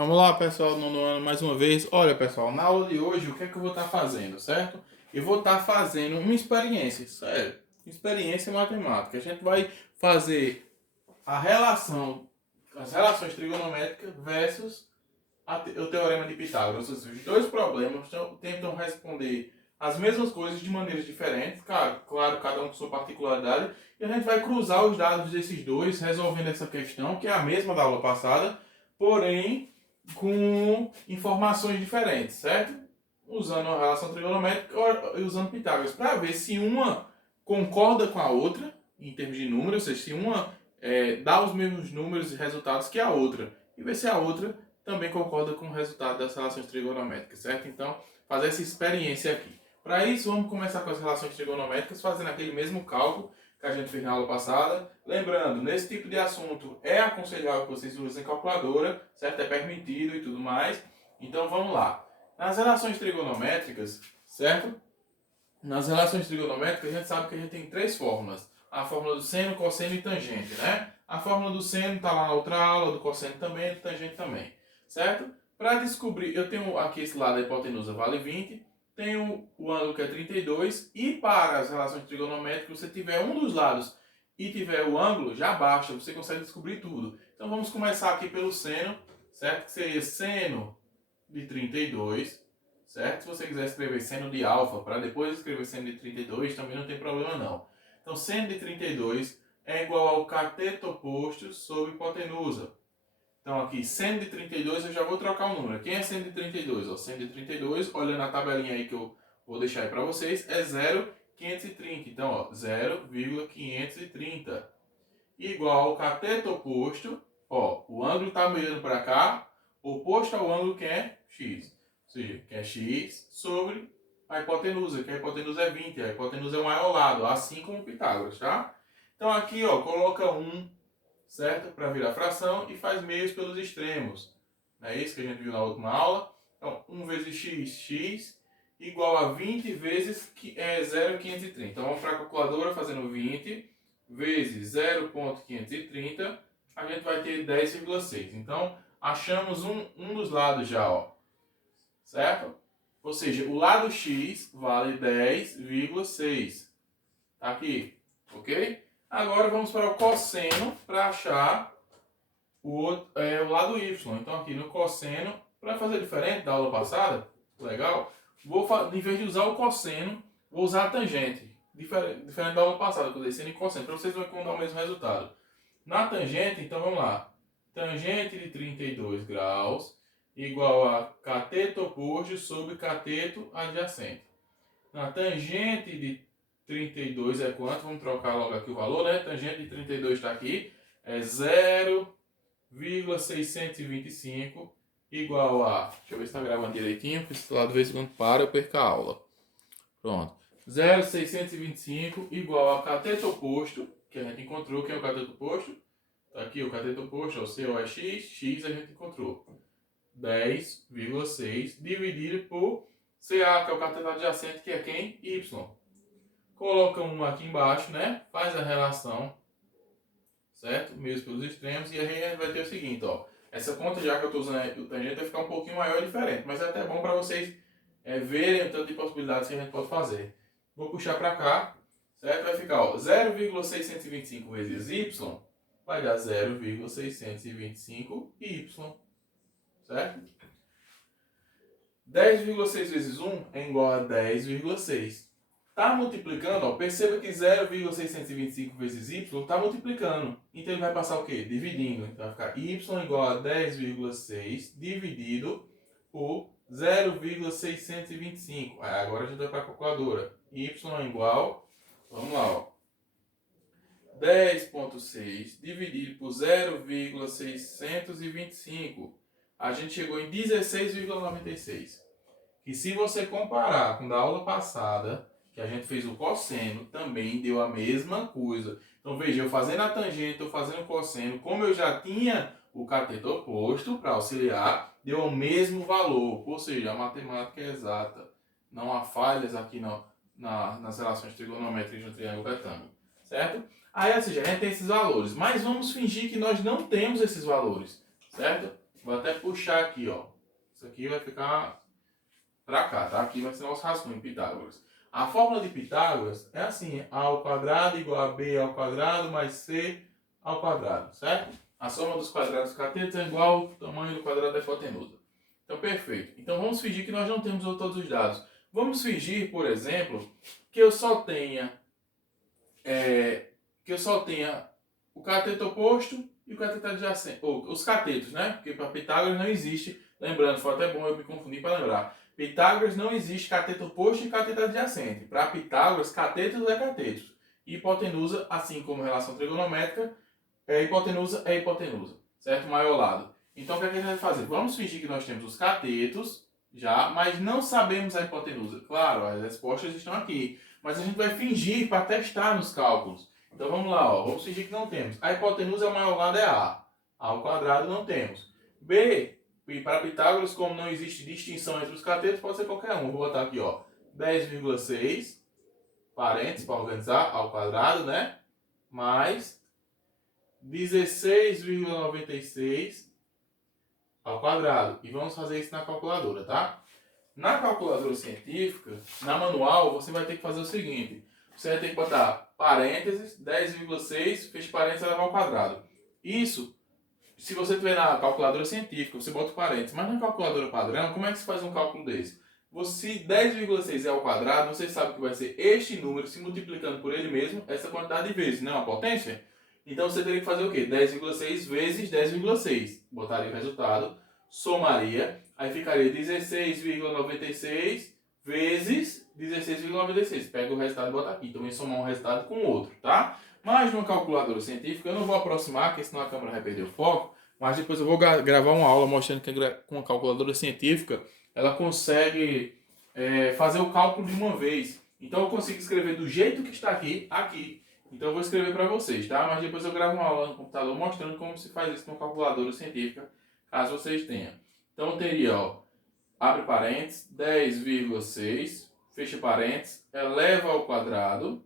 Vamos lá, pessoal, no ano mais uma vez. Olha, pessoal, na aula de hoje, o que é que eu vou estar fazendo, certo? Eu vou estar fazendo uma experiência, sério, experiência matemática. A gente vai fazer a relação, as relações trigonométricas versus o teorema de Pitágoras. Ou seja, os dois problemas tentam responder as mesmas coisas de maneiras diferentes, claro, cada um com sua particularidade, e a gente vai cruzar os dados desses dois, resolvendo essa questão, que é a mesma da aula passada, porém com informações diferentes, certo? Usando a relação trigonométrica e usando Pitágoras, para ver se uma concorda com a outra, em termos de números, ou seja, se uma dá os mesmos números e resultados que a outra, e ver se a outra também concorda com o resultado das relações trigonométricas, certo? Então, fazer essa experiência aqui. Para isso, vamos começar com as relações trigonométricas, fazendo aquele mesmo cálculo que a gente fez na aula passada. Lembrando, nesse tipo de assunto é aconselhável que vocês usem calculadora, certo? É permitido e tudo mais. Então, vamos lá. Nas relações trigonométricas, certo? Nas relações trigonométricas, a gente sabe que a gente tem três fórmulas. A fórmula do seno, cosseno e tangente, né? A fórmula do seno está lá na outra aula, do cosseno também, do tangente também, certo? Para descobrir, eu tenho aqui esse lado da hipotenusa vale 20, tenho o ângulo que é 32, e para as relações trigonométricas, se você tiver um dos lados e tiver o ângulo, já basta, você consegue descobrir tudo. Então vamos começar aqui pelo seno, certo? Que seria seno de 32, certo? Se você quiser escrever seno de alfa para depois escrever seno de 32, também não tem problema não. Então seno de 32 é igual ao cateto oposto sobre hipotenusa. Então aqui, seno de 32, eu já vou trocar o número. Quem é seno de 32? Ó, seno de 32, olhando a tabelinha aí que eu vou deixar aí para vocês, é 0,530. Então, ó, 0,530. Igual ao cateto oposto, ó, o ângulo está mirando para cá, oposto ao ângulo que é x. Ou seja, que é x sobre a hipotenusa, que a hipotenusa é 20. A hipotenusa é o maior lado, assim como Pitágoras, tá? Então aqui, ó, coloca 1, certo? Para virar fração e faz meios pelos extremos. Não é isso que a gente viu na última aula? Então, 1 vezes x igual a 20 vezes 0,530. Então, vamos para a calculadora fazendo 20 vezes 0,530, a gente vai ter 10,6. Então, achamos um dos lados já, ó. Certo? Ou seja, o lado x vale 10,6. Tá aqui, ok? Agora vamos para o cosseno para achar o lado y. Então aqui no cosseno, para fazer diferente da aula passada, legal? Em vez de usar o cosseno, vou usar a tangente. Diferente da aula passada, que eu dei seno e cosseno, para vocês verem como dá o mesmo resultado. Na tangente, então vamos lá. Tangente de 32 graus igual a cateto oposto sobre cateto adjacente. Na tangente de 32 é quanto? Vamos trocar logo aqui o valor, né? Tangente de 32 está aqui. É 0,625 igual a... Deixa eu ver se está gravando direitinho, porque esse lado de vez em quando para, eu perco a aula. Pronto. 0,625 igual a cateto oposto, que a gente encontrou. Quem é o cateto oposto? Está aqui o cateto oposto, o CO é x, x a gente encontrou. 10,6 dividido por CA, que é o cateto adjacente, que é quem? Y. Coloca 1 aqui embaixo, né? Faz a relação, certo? Meios pelos extremos, e aí a gente vai ter o seguinte, ó. Essa conta, já que eu estou usando o tangente, vai ficar um pouquinho maior e diferente, mas é até bom para vocês verem o tanto de possibilidades que a gente pode fazer. Vou puxar para cá, certo? Vai ficar, ó, 0,625 vezes y vai dar 0,625y, certo? 10,6 vezes 1 é igual a 10,6. Está multiplicando, ó, perceba que 0,625 vezes y está multiplicando. Então ele vai passar o quê? Dividindo. Então vai ficar y igual a 10,6 dividido por 0,625. Aí agora a gente vai para a calculadora. Y é igual, vamos lá, ó. 10,6 dividido por 0,625. A gente chegou em 16,96. Que se você comparar com a da aula passada, que a gente fez o cosseno, também deu a mesma coisa. Então veja, eu fazendo a tangente, eu fazendo o cosseno, como eu já tinha o cateto oposto para auxiliar, deu o mesmo valor. Ou seja, a matemática é exata. Não há falhas aqui nas relações trigonométricas do triângulo retângulo. Certo? Aí, a gente tem esses valores. Mas vamos fingir que nós não temos esses valores. Certo? Vou até puxar aqui, ó. Isso aqui vai ficar para cá, tá? Aqui vai ser nosso rascunho de Pitágoras. A fórmula de Pitágoras é assim: a ao quadrado igual a b ao quadrado mais c ao quadrado, certo? A soma dos quadrados catetos é igual ao tamanho do quadrado da hipotenusa. Então, perfeito. Então, vamos fingir que nós não temos todos os dados. Vamos fingir, por exemplo, que eu só tenha o cateto oposto e o cateto adjacente. Ou os catetos, né? Porque para Pitágoras não existe. Lembrando, foi até bom eu me confundir para lembrar. Pitágoras não existe cateto oposto e cateto adjacente. Para Pitágoras, catetos é catetos. E hipotenusa, assim como relação trigonométrica, hipotenusa é hipotenusa. Certo? Maior lado. Então, o que a gente vai fazer? Vamos fingir que nós temos os catetos, já, mas não sabemos a hipotenusa. Claro, as respostas estão aqui. Mas a gente vai fingir para testar nos cálculos. Então, vamos lá. Ó. Vamos fingir que não temos. A hipotenusa, o maior lado é A. A ao quadrado não temos. B, e para Pitágoras, como não existe distinção entre os catetos, pode ser qualquer um. Vou botar aqui, ó, 10,6, parênteses para organizar, ao quadrado, né? Mais 16,96 ao quadrado. E vamos fazer isso na calculadora, tá? Na calculadora científica, na manual, você vai ter que fazer o seguinte. Você vai ter que botar parênteses, 10,6, fecha parênteses, elevado ao quadrado. Isso, se você tiver na calculadora científica, você bota parênteses. Mas na calculadora padrão, como é que se faz um cálculo desse? Se 10,6 é ao quadrado, você sabe que vai ser este número se multiplicando por ele mesmo, essa quantidade de vezes, não é uma potência? Então você teria que fazer o quê? 10,6 vezes 10,6. Botaria o resultado, somaria, aí ficaria 16,96 vezes 16,96. Pega o resultado e bota aqui. Então vem somar um resultado com o outro, tá? Mas numa calculadora científica, eu não vou aproximar, porque senão a câmera vai perder o foco. Mas depois eu vou gravar uma aula mostrando que com a calculadora científica ela consegue fazer o cálculo de uma vez. Então eu consigo escrever do jeito que está aqui, aqui. Então eu vou escrever para vocês, tá? Mas depois eu gravo uma aula no computador mostrando como se faz isso numa calculadora científica, caso vocês tenham. Então eu teria, ó, abre parênteses, 10,6, fecha parênteses, eleva ao quadrado,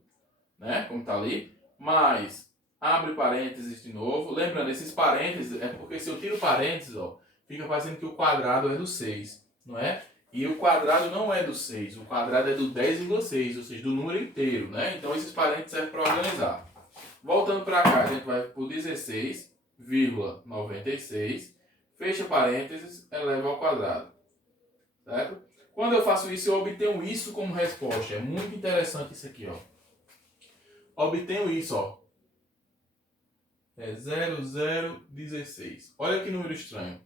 né? Como está ali, mais, abre parênteses de novo. Lembrando, esses parênteses é porque se eu tiro parênteses, ó, fica parecendo que o quadrado é do 6, não é? E o quadrado não é do 6, o quadrado é do 10,6, ou seja, do número inteiro, né? Então esses parênteses servem para organizar. Voltando para cá, a gente vai por 16,96, fecha parênteses, eleva ao quadrado, certo? Quando eu faço isso, eu obtenho isso como resposta. É muito interessante isso aqui, ó. Obtenho isso, ó. É 0,016. Olha que número estranho.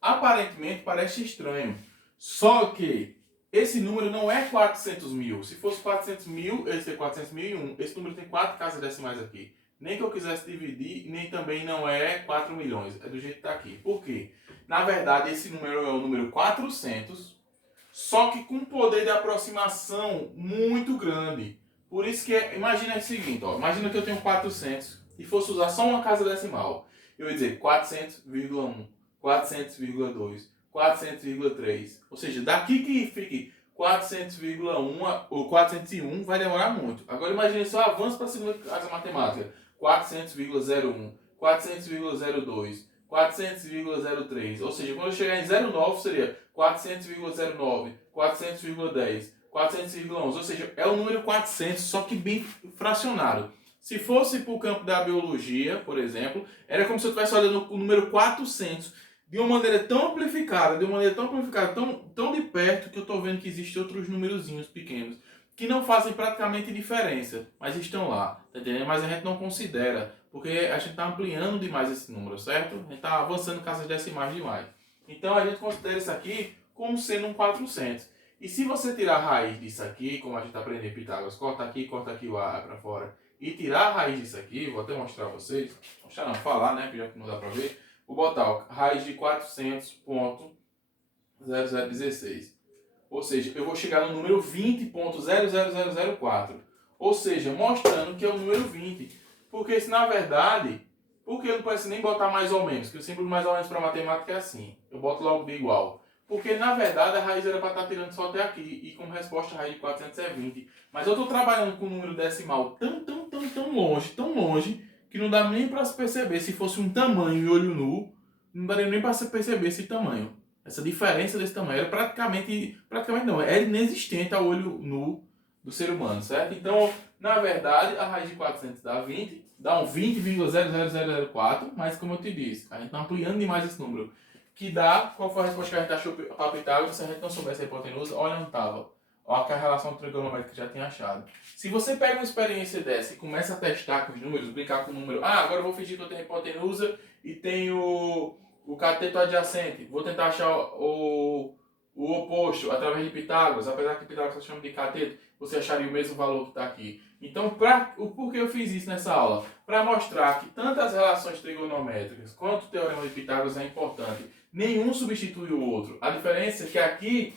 Aparentemente parece estranho. Só que esse número não é 400 mil. Se fosse 400 mil, ele seria 400.001. Esse número tem 4 casas decimais aqui. Nem que eu quisesse dividir, nem também não é 4 milhões. É do jeito que está aqui. Por quê? Na verdade, esse número é o número 400, só que com poder de aproximação muito grande. Por isso que, imagina o seguinte, ó, imagina que eu tenho 400 e fosse usar só uma casa decimal. Eu ia dizer 400,1, 400,2, 400,3. Ou seja, daqui que fique 400,1 ou 401 vai demorar muito. Agora imagine só avanço para a segunda casa matemática. 400,01, 400,02, 400,03. Ou seja, quando eu chegar em 0,9 seria 400,09, 400,10, 400,11. Ou seja, é o número 400, só que bem fracionado. Se fosse para o campo da biologia, por exemplo, era como se eu estivesse olhando o número 400 de uma maneira tão amplificada, tão de perto, que eu estou vendo que existem outros numerozinhos pequenos que não fazem praticamente diferença, mas estão lá, tá entendendo? Mas a gente não considera, porque a gente está ampliando demais esse número, certo? A gente está avançando casas decimais demais. Então a gente considera isso aqui como sendo um 400. E se você tirar a raiz disso aqui, como a gente aprendeu em Pitágoras, corta aqui o A para fora, e tirar a raiz disso aqui, vou até mostrar a vocês, mostrar não, falar, né, já que não dá para ver, vou botar a raiz de 400,0016. Ou seja, eu vou chegar no número 20,00004. Ou seja, mostrando que é o número 20. Porque se na verdade, porque eu não preciso nem botar mais ou menos, que o símbolo mais ou menos para matemática é assim. Eu boto logo de igual. Porque na verdade a raiz era para estar tirando só até aqui. E como resposta a raiz de 400 é 20. Mas eu estou trabalhando com um número decimal tão longe, que não dá nem para se perceber. Se fosse um tamanho e olho nu, não daria nem para você perceber esse tamanho. Essa diferença desse tamanho era praticamente não, é inexistente ao olho nu do ser humano, certo? Então, na verdade, a raiz de 400 dá 20, dá um 20,00004, mas como eu te disse, a gente está ampliando demais esse número. Que dá, qual foi a resposta que a gente achou para Pitágoras, se a gente não soubesse a hipotenusa, olha onde estava. Olha a relação trigonométrica que já tinha achado. Se você pega uma experiência dessa e começa a testar com os números, brincar com o número, agora eu vou fingir que eu tenho a hipotenusa e tenho o cateto adjacente, vou tentar achar o oposto através de Pitágoras, apesar que Pitágoras se chama de cateto, você acharia o mesmo valor que está aqui. Então, por que eu fiz isso nessa aula? Para mostrar que tanto as relações trigonométricas quanto o teorema de Pitágoras é importante. Nenhum substitui o outro. A diferença é que aqui,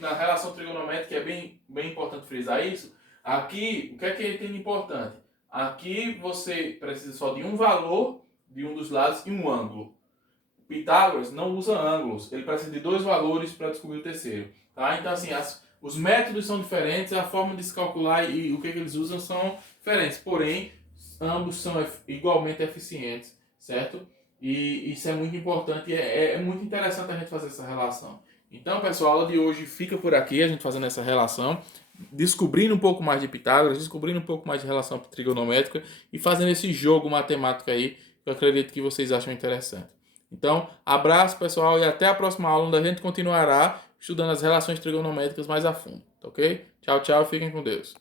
na relação trigonométrica, é bem importante frisar isso, aqui, o que é que ele tem de importante? Aqui você precisa só de um valor de um dos lados e um ângulo. Pitágoras não usa ângulos, ele precisa de dois valores para descobrir o terceiro. Tá? Então, assim, os métodos são diferentes, a forma de se calcular e o que eles usam são diferentes, porém, ambos são igualmente eficientes, certo? E isso é muito importante e é muito interessante a gente fazer essa relação. Então, pessoal, a aula de hoje fica por aqui, a gente fazendo essa relação, descobrindo um pouco mais de Pitágoras, descobrindo um pouco mais de relação trigonométrica e fazendo esse jogo matemático aí, que eu acredito que vocês acham interessante. Então, abraço, pessoal, e até a próxima aula, onde a gente continuará estudando as relações trigonométricas mais a fundo, tá ok? Tchau, tchau, fiquem com Deus.